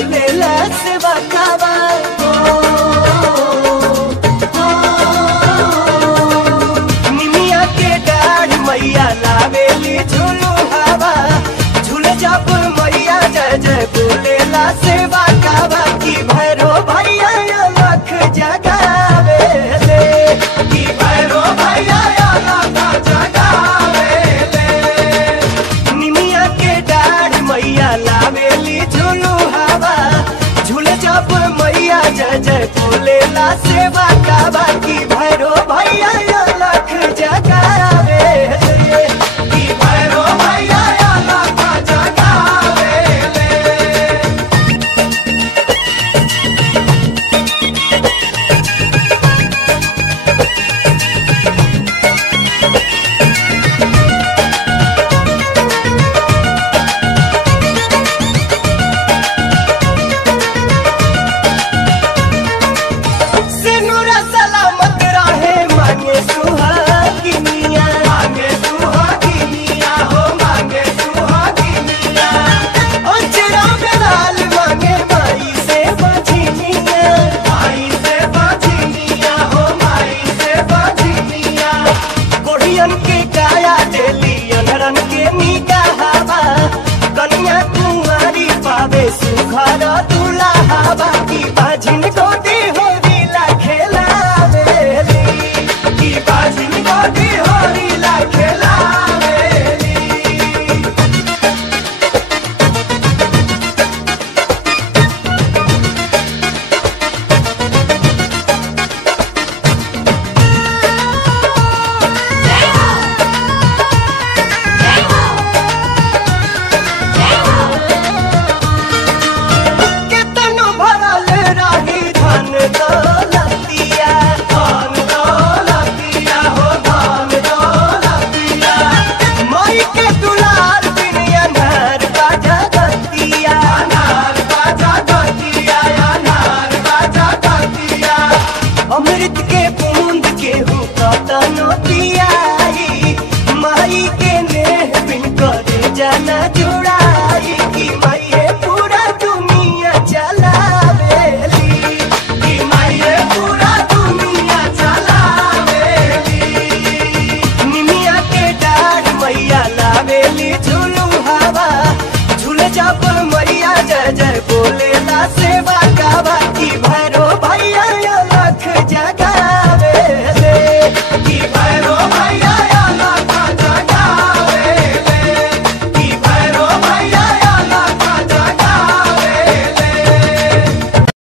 बोलेला सेवा कावा निमिया के डाढ़ मैया लावेली झूलू हवा झूले जब मैया जय जय बोलेला सेवा कावा की भैरो भैया लख जगावे ले की भैरो भैया लख जगावे ले निमिया के डाढ़ मैया लावेली झूलू हवा झूले जब मैया जय जय बोलेला सेवा कावा की भैरो भैया लख जगावे ले की भैरो भैया लख जगावे ले। सिनुरा सलामत रहे मांगे सुहागिनिया हो मांगे सुहागिनिया अचरा में लाल मांगे माई से बझिनिया हो माई से बझिनिया कोढ़ियन के काया देली अनरन के मीका हवा कन्या कुंवारी पावे सुखर दूल्हा हवा की बाझिन गोदी होरीला खेलावेली की बाझिन गोदी होरीला खेलावेली। केतनो भरल रही धन दौलतिया हो धन दौलतिया माई के दुलार बिन अनार बाजा गतिया अमृत के बूंद के हूँ कतनो पियाई माई के नेह बिन करे जाना जुड़ाई की माई पूरा दुनिया चलावेली की माई पूरा दुनिया चलावेली निमिया के डाढ़ मैया लावेली झूलू हवा झूले जब मैया जय जय बोलेला सेवा